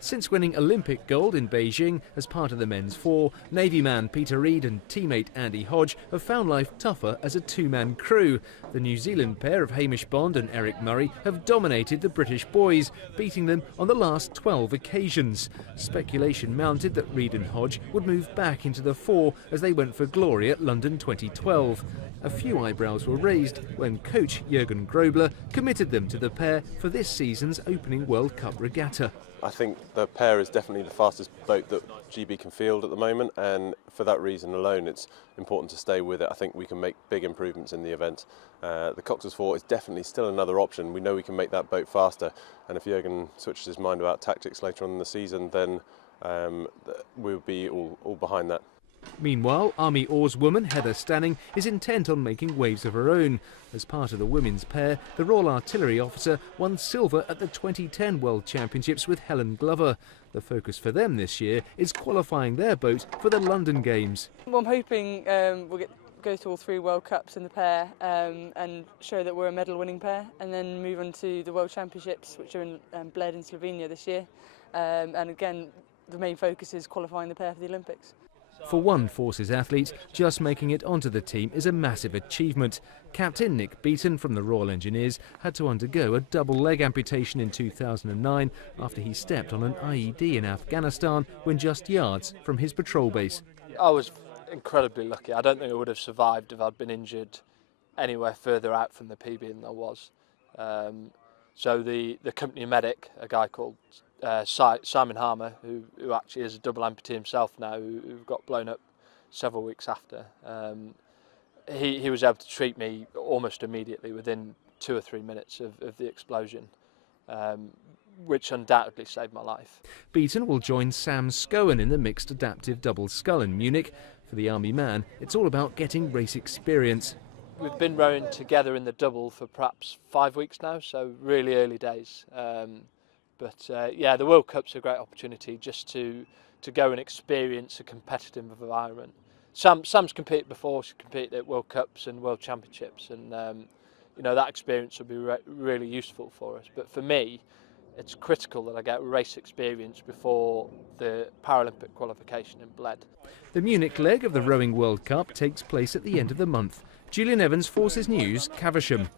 Since winning Olympic gold in Beijing as part of the men's four, Navy man Peter Reid and teammate Andy Hodge have found life tougher as a two-man crew. The New Zealand pair of Hamish Bond and Eric Murray have dominated the British boys, beating them on the last 12 occasions. Speculation mounted that Reid and Hodge would move back into the four as they went for glory at London 2012. A few eyebrows were raised when coach Jürgen Grobler committed them to the pair for this season's opening World Cup regatta. I think the pair is definitely the fastest boat that GB can field at the moment, and for that reason alone it's important to stay with it. I think we can make big improvements in the event. The Cox's 4 is definitely still another option. We know we can make that boat faster, and if Jürgen switches his mind about tactics later on in the season, then we'll be all behind that. Meanwhile, Army oarswoman Heather Stanning is intent on making waves of her own. As part of the women's pair, the Royal Artillery officer won silver at the 2010 World Championships with Helen Glover. The focus for them this year is qualifying their boat for the London Games. Well, I'm hoping we'll go to all 3 World Cups in the pair and show that we're a medal-winning pair, and then move on to the World Championships, which are in Bled in Slovenia this year. And again, the main focus is qualifying the pair for the Olympics. For one Forces athlete, just making it onto the team is a massive achievement. Captain Nick Beighton from the Royal Engineers had to undergo a double leg amputation in 2009 after he stepped on an IED in Afghanistan when just yards from his patrol base. I was incredibly lucky. I don't think I would have survived if I'd been injured anywhere further out from the PB than I was. So the company medic, a guy called Simon Harmer, who actually is a double amputee himself now, who got blown up several weeks after, he was able to treat me almost immediately within 2 or 3 minutes of the explosion, which undoubtedly saved my life. Beighton will join Sam Scowen in the mixed adaptive double scull in Munich. For the Army man, it's all about getting race experience. We've been rowing together in the double for perhaps 5 weeks now, so really early days. But yeah, the World Cup's a great opportunity just to go and experience a competitive environment. Sam's competed before, she's competed at World Cups and World Championships, and you know, that experience will be really useful for us. But for me, it's critical that I get race experience before the Paralympic qualification in Bled. The Munich leg of the Rowing World Cup takes place at the end of the month. Julian Evans, Forces News, Caversham.